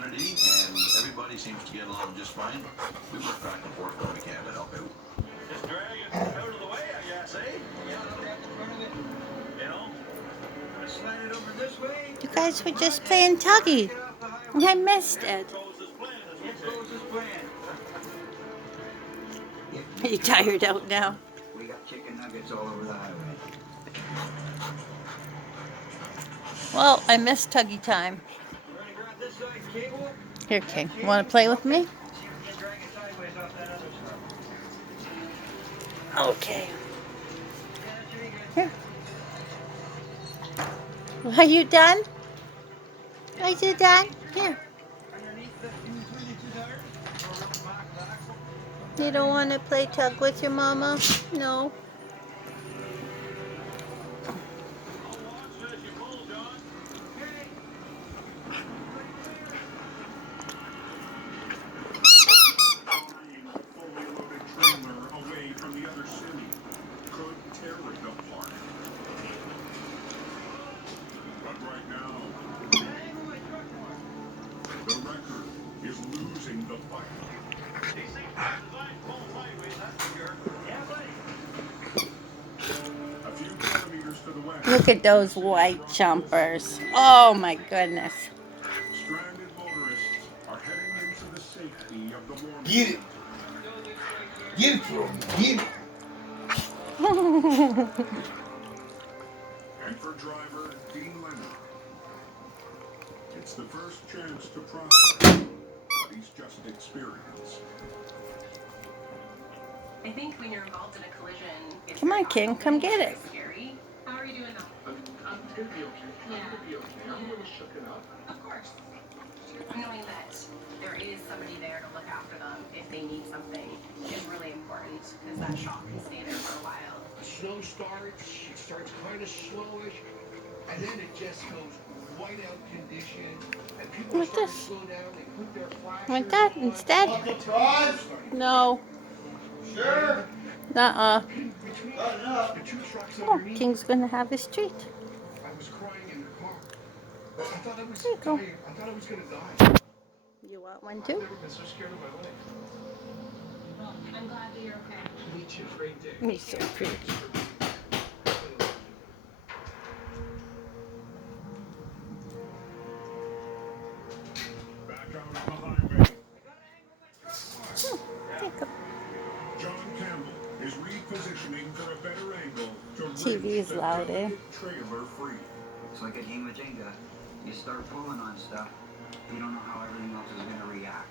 community, and everybody seems to get along just fine. We work back and forth when we can to help out. Just drag it out of the way, I guess, eh? Yeah, I'll grab the front of it. You know? Slide it over this way. You guys were just playing tuggy. Get off the highway. And I missed it. Goes as planned, as we It say. goes as planned. Are you tired out now? We got chicken nuggets all over the highway. Well, I missed tuggy time. We're gonna grab this side cable. Here, King. Want to play with me? See if we can drag it sideways off that other stuff. Okay. Yeah, that should be good. Here. Are you done? Are you done? Here. Underneath the 2 inches hard. You don't want to play tug with your mama? No. I'll watch as you pull, John. Carrying a fully loaded trailer away from the other city could tear it apart. But right now, the record is losing the fight. These things are designed to pull sideways, that's for sure. Yeah, buddy. A few kilometers to the west, Look at those white jumpers. Oh my goodness. stranded motorists are heading into the safety of the war. Get it. Get it from me. Get it. And for driver Dean Leonard, it's the first chance to process what he's just experienced. I think when you're involved in a collision, it's Come on, very King, come get very it. Scary. How are you doing now? I'm gonna be okay. Yeah. I'm gonna be okay. I'm a little shooken up. Of course. Knowing that there is somebody there to look after them if they need something is really important because that shock can stay there for a while. Snow starts, it starts kind of slowish, and then it just goes whiteout condition, and people Like start this. to slow down, they put their flashers Like that on. instead? Want the fries? No. Sure. Nuh-uh. Between Not enough. the two trucks Oh, underneath, King's gonna have his treat. I was crying in the car. I thought I was There you go. dying. I thought I was gonna die. You want one I've too? never been so scared in my life. I'm glad that you're okay. Me too. Great day. He's so pretty. Back out on the highway, Take a John Campbell is repositioning for a better angle to TV reach is the loud, eh? trailer free. It's like a game of Jenga. You start pulling on stuff, you don't know how everything else is gonna react.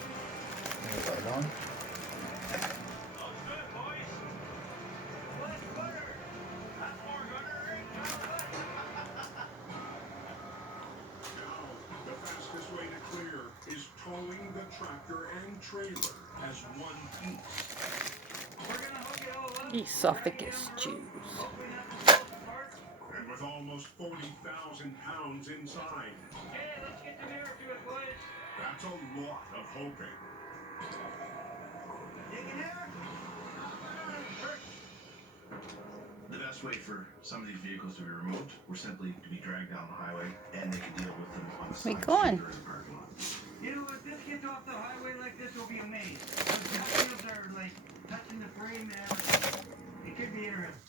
Right on. Looks good, boys. Less butter. That's more butter. Now, the fastest way to clear is towing the tractor and trailer as one piece. We're gonna hook it all up. esophagus juice. And with almost 40,000 pounds inside, Hey, let's get the mirror to it, boys. that's a lot of hoping. Dig in there. The best way for some of these vehicles to be removed were simply to be dragged down the highway, and they could deal with them on the We side going. street or in the parking lot. You know, if this gets off the highway like this, we'll be amazed. Those wheels are like touching the frame, man. It could be interesting.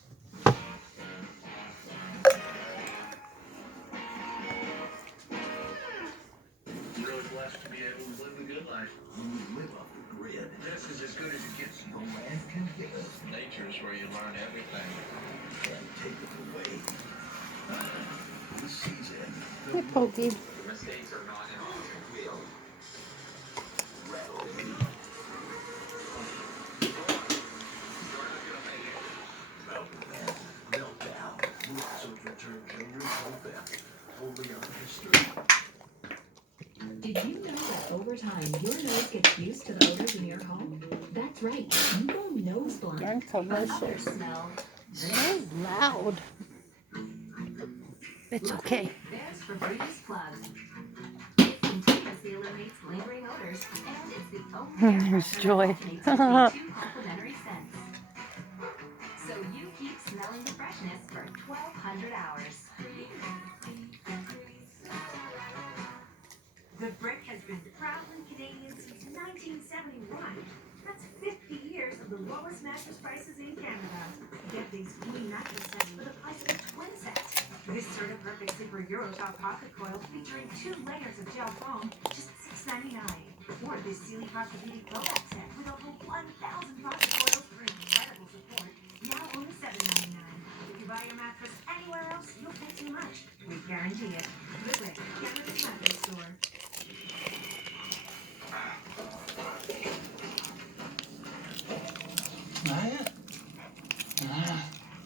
I'm really blessed to be able to live the good life. Live off the grid. This is as good as it gets. No man can take us. Nature is where you learn everything. Can't take it away. This season, Hey, Pokey. Mistakes are not an option. will rattle me. Meltdown. Meltdown. Rules of return children hold them. Only on history. Did you know that over time your nose gets used to the odors in your home? That's right, you go nose blind. Darn commercials. Smell. So loud. It's okay. There's Febreze Plus. It continuously eliminates eliminates lingering odors, and it's the only air There's freshener Joy. that alternates between 2 complementary scents. So you keep smelling the freshness for 1,200 hours. The Brick has been proudly Canadian since 1971. That's 50 years of the lowest mattress prices in Canada. Get these queen mattress sets for the price of a twin set. This Serta Perfect Zipper Eurotop pocket coil featuring 2 layers of gel foam, just $6.99. Or this Sealy Posture Beauty Throwback set with over 1,000 pocket coils for incredible support, now only $7.99. If you buy your mattress anywhere else, you'll pay too much. We guarantee it. The Brick, Canada's mattress store.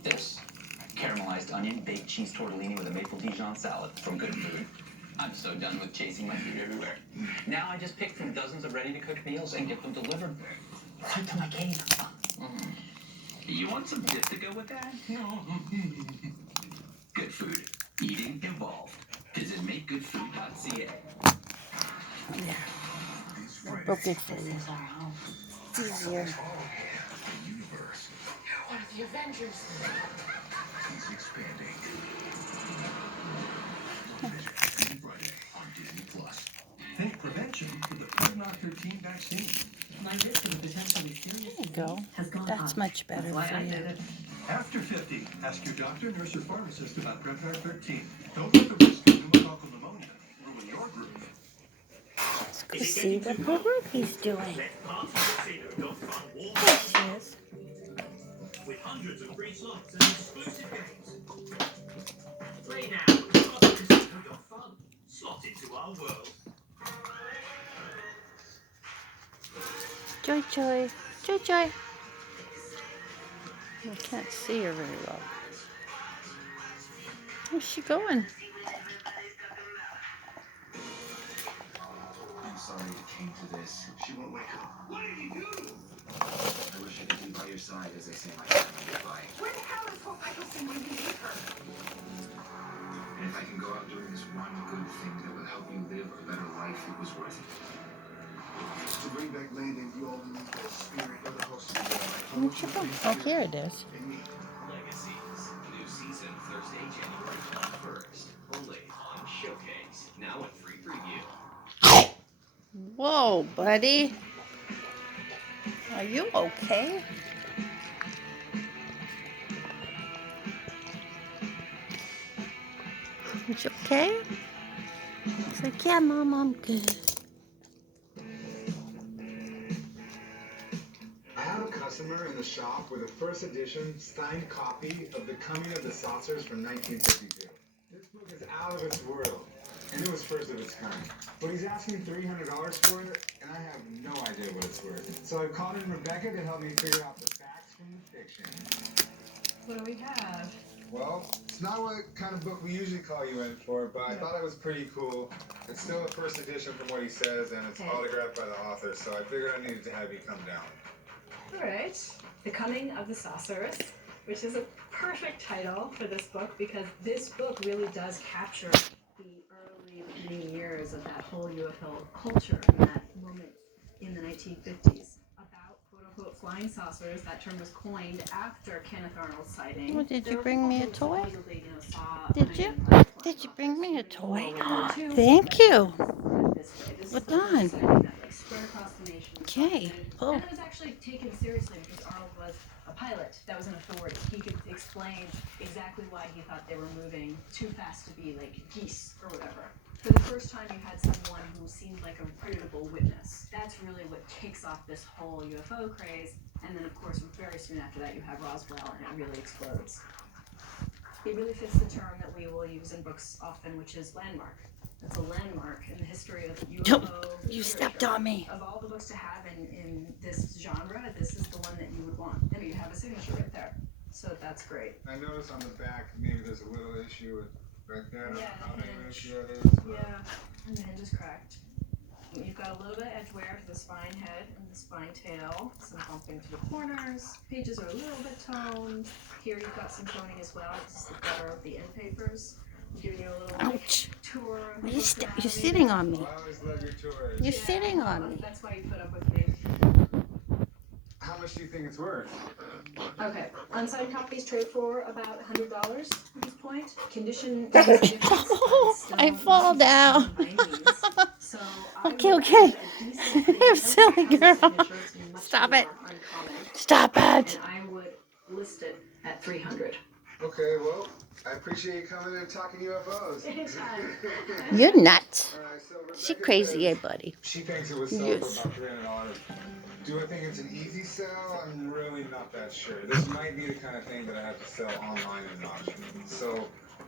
This caramelized onion baked cheese tortellini with a maple Dijon salad from Good Food. I'm so done with chasing my food everywhere. Now I just pick from dozens of ready-to-cook meals and get them delivered right to my cave. You want some dip to go with that? Good Food. Eating evolved. Visit makegoodfood.ca. Go good for you. It's easier. One of the Avengers. He's expanding. Friday on Disney Plus. Think prevention with the Prevnar 13 vaccine. My risk of a potentially serious There you go. has gone That's up. much better That's why for I you. did it. After 50, ask your doctor, nurse, or pharmacist about Prevnar 13. Don't let the risk of pneumococcal pneumonia ruin your group. Let's go see what Haruki's doing. There she is. With hundreds of free slots and exclusive games. Play now. Casino your fun. Slot into our world. Joy, Joy. Joy, Joy. I can't see her very well. Where's she going? I'm sorry it came to this. She won't wake up. What did you do? I wish I could be by your side as I say my final goodbye. Where the hell is Hope Michelson when you need her? And if I can go out doing this one good thing that will help you live a better life, it was worth it. To bring back Landon, you all need the spirit of the host. Where'd she go? Oh, here it is. Legacies. New season Thursday, January 21st. Only on Showcase. Now in free preview. Whoa, buddy. Are you okay? Is you okay? He's like, yeah, Mom, I'm good. I have a customer in the shop with a first edition signed copy of The Coming of the Saucers from 1952. This book is out of its world, and it was first of its kind. But he's asking $300 for it, and I have no idea what it's worth. So I called in Rebecca to help me figure out the facts from the fiction. What do we have? Well, it's not what kind of book we usually call you in for, but I thought it was pretty cool. It's still a first edition from what he says, and it's autographed by the author, so I figured I needed to have you come down. All right. The Coming of the Saucers, which is a perfect title for this book because this book really does capture the early beginning years of that whole UFO culture and that moment in the 1950s about quote-unquote flying saucers. That term was coined after Kenneth Arnold's sighting. Oh, did you There were bring me a people who toy? supposedly, saw Did you? flying Did you bring me a toy? saucers. Thank you. This way. This What is the first on? sighting that, like, spread across the nation. Okay. Oh. And it was actually taken seriously because Arnold was a pilot that was an authority. He could explain exactly why he thought they were moving too fast to be like geese or whatever. For the first time, you had someone who seemed like a creditable witness. That's really what kicks off this whole UFO craze. And then, of course, very soon after that, you have Roswell, and it really explodes. It really fits the term that we will use in books often, which is landmark. It's a landmark in the history of UFO. You stepped on me. Of all the books to have in this genre, this is the one that you would want. And you have a signature right there. So that's great. I noticed on the back maybe there's a little issue with right there. I don't know Yeah, how the big of an hinge. issue that is. But Yeah, and the hinge is cracked. You've got a little bit of edge wear to the spine head and the spine tail, some bumping to the corners. Pages are a little bit toned. Here you've got some toning as well. This is the gutter of the end papers. giving you a little Ouch. tour. of You're, Brooklyn you're Avenue. sitting on me. I always love your tours. You're sitting on me. That's why you put up with me. How much do you think it's worth? Okay, unsigned copies trade for about $100 at this point. Condition is a difference, but still I fall down. by means. So I Okay, would okay. give a decent You silly premium. girl. Signature is much Stop more it. uncommon. Stop it. And I would list it at 300. Okay, well, I appreciate you coming and talking UFOs. Anytime. You're nuts. Alright, so She Rebecca crazy, says eh, buddy? she thinks it was sold Yes. for about $300. Do I think it's an easy sell? I'm really not that sure. This might be the kind of thing that I have to sell online at an auction. So,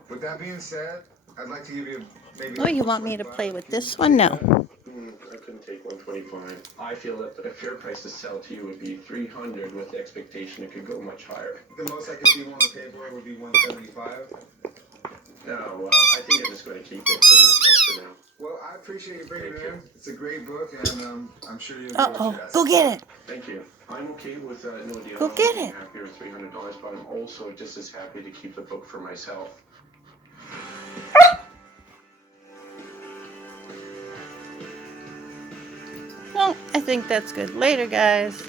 with that being said, I'd like to give you maybe. Oh, you want me to play with this one? No. I couldn't take 125. I feel that a fair price to sell to you would be 300 with the expectation it could go much higher. The most I could see on the paper would be 175. No, well, I think I'm just going to keep it for myself for now. Well, I appreciate you bringing it in. It's a great book, and I'm sure you'll do Uh-oh. what you ask. Go get it. Thank you. I'm okay with no deal. Go get it. I'm happy with $300, but I'm also just as happy to keep the book for myself. Well, I think that's good. Later, guys.